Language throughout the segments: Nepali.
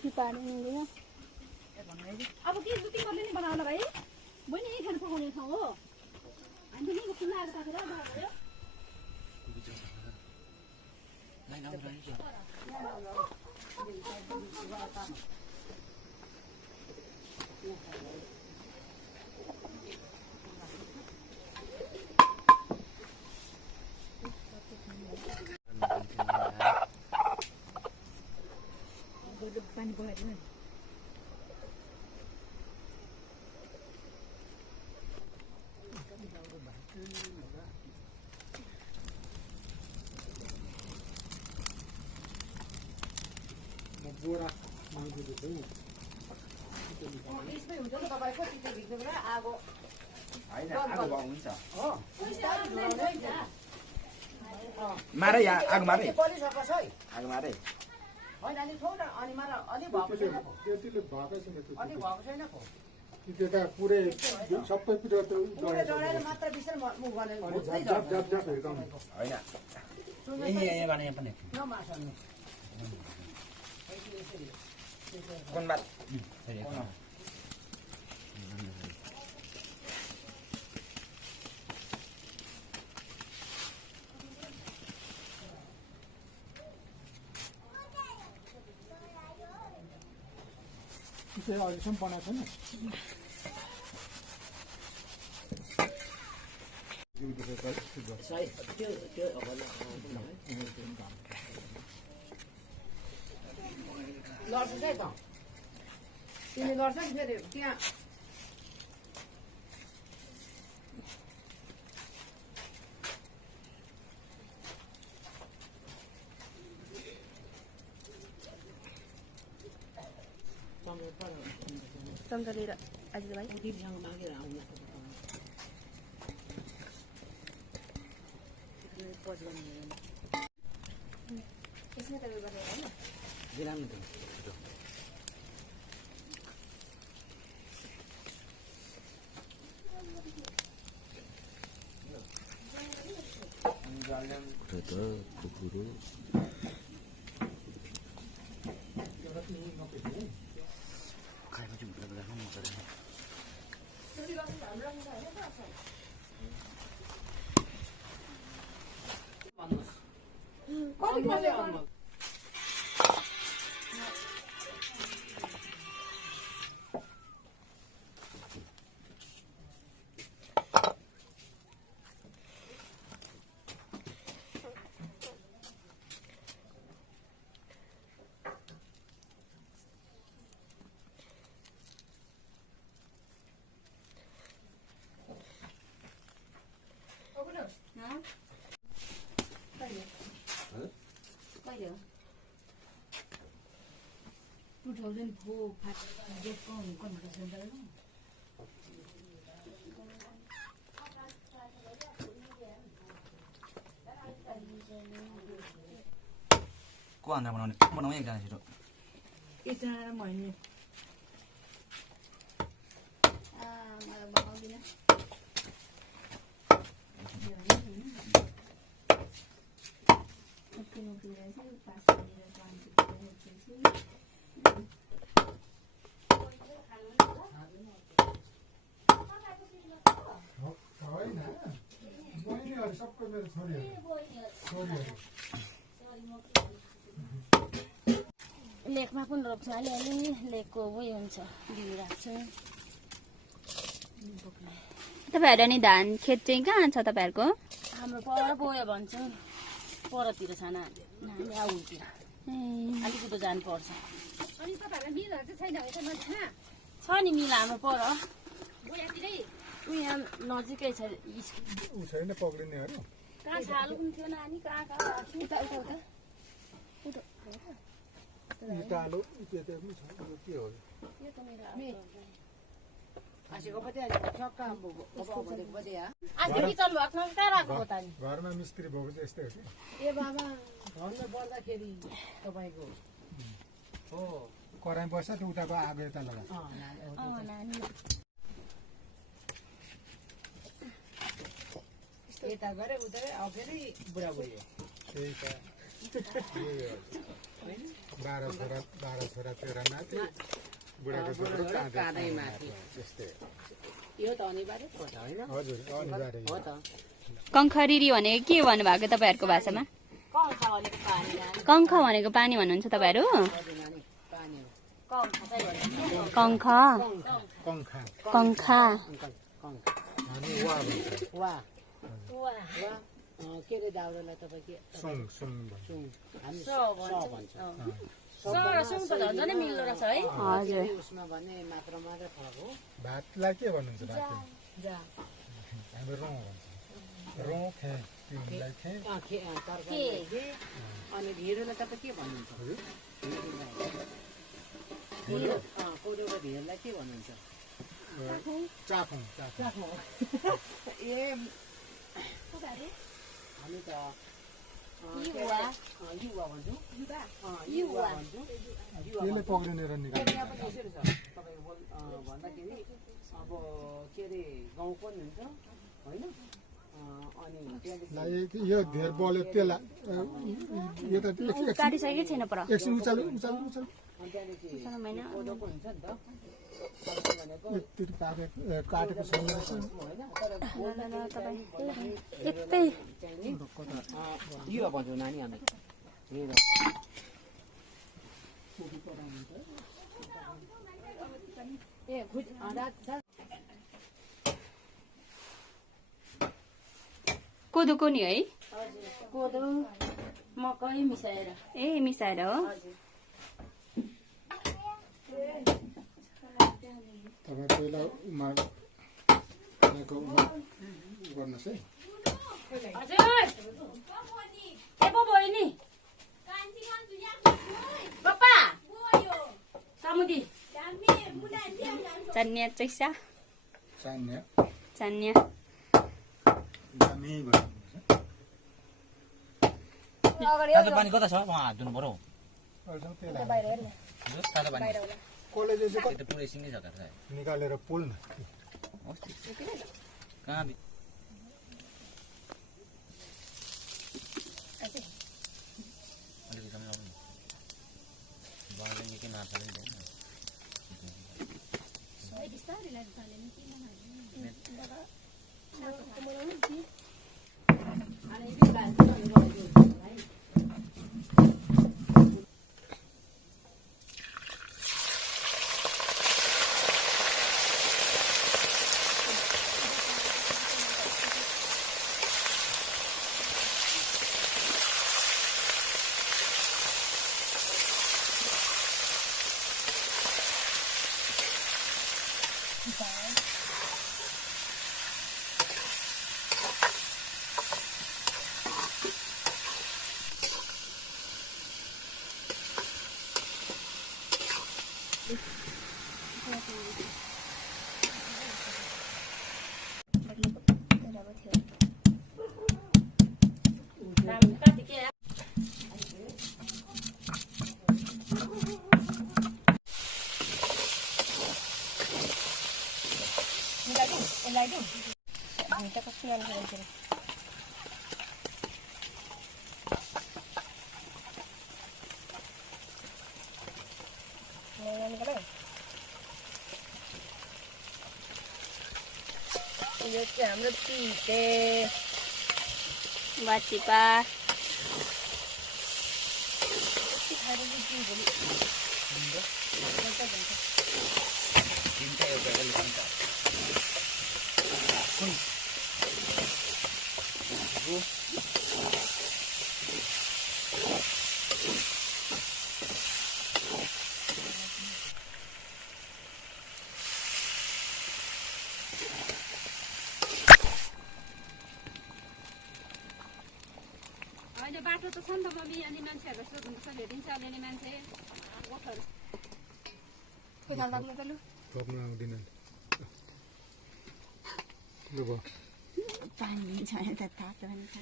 माथि पानी मिल्दैन अब के दुई तिन बजे नि बनाउला भाइ बहिनी यही खान पकाउने ठाउँ हो हामी नि खुल्ला आएर काटेर भयो पानी पकाइदिनु बोरा माग्दै छु यसमै हुन्छ नि तपाईको टिटे भिज्नुको आगो हैन आगो भयो हुन्छ हो मारे या आगो मारे बलिसकोस् है आगो मारे होइन अलि ठो न अनि मार अलि भएको छैन पो त्यतिले भएकै छैन अलि भएको छैन पो त्यता पुरै सबै पिरो त पुरै डढाएर मात्र बिस्तारै मुख गर्ने अनि झप झप झप हिर्काउने हैन यही भने पनि नमार्छन् कोन बात त्यो अहिलेसम्म बनाएको छैन लड्छस् है त तिमी लड्छस् फेरि त्यहाँ चम्चा लिएर आइज भाइ दिदीसँग मागेर आउनु यसमै त उयो गरेर हैन दिलाम त कुकुरु खाएपछि भुटेर राख्नु मन पर्दैन कहिले हो 2004 फाट जेको कन्भर्सेसन गरेर को आन्दा बनाउने एकजना छिटो एकजना मैले मलाई बनाउँदिन सबै मेरो छोरीहरू लेखमा पनि रोप्छ अलिअलि लेखको उयो हुन्छ बिउ राख्छु तपाईँहरू नि धान खेत चाहिँ कहाँ छ तपाईँहरूको हाम्रो पर बोयो भन्छौँ परतिर छ नानी आउतिर अलिकति जानुपर्छ अनि तपाईँहरूलाई मिलहरू चाहिँ छैन छ नि मिल हाम्रो पर यहाँ नजिकै छ छैन पक्रिनेहरू कहाँ छालु पनि थियो नानी कहाँ उता उता उता इटालो के पनि छ के हो यो त मेरो आसेको पति छक्का बदेको पति आज किचन भएको कहाँ राख्नु त नि घरमा मिस्त्री भएको चाहिँ यस्तै हो कि ए बाबा भन्नु पर्दाखेरि तपाईँको हो कराई बस्छ त उताको आगो यता लगा नानी यता गरे उता फेरि बुढाबुढी हो त्यही त 12 छोरा 13 नाति बुढाको छोरो काँदै माथि त्यस्तै यो त अनिवार्य हो त होइन हजुर अनिवार्य हो त कङ्खरिरी भनेको के भन्नुभएको तपाईँहरूको भाषामा कङ्खा भनेको पानी नानी कङ्ख भनेको पानी भन्नुहुन्छ तपाईँहरू हजुर नानी पानी हो कङ्खा चाहिँ भन्छ कङ्ख कङ्खा कङ्खा कङ्खा हामी वा भन्छ वा वा वा के रे दाउरालाई तपाईँ के सुङ सुङ भन्छ सुङ हामी स भन्छ। सुङ त झन् झनै मिल्दो रहेछ है हजुर उसमा भने मात्रामा र फरक हो भातलाई के भन्नुहुन्छ भात जा हामी रौँ भन्छ रौँ खे तिमीलाई खे तरकारी के अनि ढिँडोलाई तपाईँ के भन्नुहुन्छ हजुर ढिँडो कोदो र ढिँडोलाई के भन्नुहुन्छ चाखौँ चाखौँ ए हामी त युवा भन्छौँ युवा भन्छौँ त्यसले पक्रिनेर निकाल्छ यहाँ पनि यसरी छ तपाईँको भन्दाखेरि अब के अरे गाउँ पनि हुन्छ होइन अनि त्यहाँदेखि यो धेर बल्यो त्यसलाई यो त काटिसकेकै छैन पर एकछिन उचाल्यो उचाल्यो उचाल्यो अनि त्यहाँदेखि कोदोको हुन्छ नि त भनेको यति काटेको छैन रहेछ यतै चाहिँ नि युवा भन्छौँ नानी हामी ए कोदोको नि है कोदो मकै मिसाएर ए मिसाएर हो तपाईँ पहिला उमार्को गर्नुहोस् है हजुर के पो भयो नि पप्पा सामुदी चान्या चैसा चान्ने चान्या दामी भन्नुहुन्छ तातो पानी कता छ उहाँ हात धुनु पर्यो अहिलेसम्म त्यसलाई हजुर तातो पानी कलेजले चाहिँ त्यो त पुरै सिङ्गै छ त निकालेर पोल्न कहाँ अलिकति सम्झाउनु बाउले निकै मार्छ नि यो चाहिँ हाम्रो तिते बाचिपा तिनवटा एउटा एलिफेन्ट कुन होइन बाटो त छ नि त मम्मी अनि मान्छेहरू सोध्नुपर्छ भेटिन्छ अलिअलि मान्छे गोठहरू थप्नु आउँदैन लु भयो पानी लिन्छ भने त तातो भने त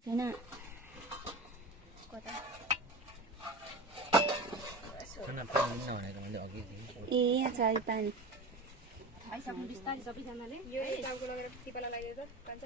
छैन कता पानी भनेको मैले अघि ए यहाँ छ है पानी बिस्तारै सबैजनाले यो टाउको लगेर टिपाला लगाइदियो त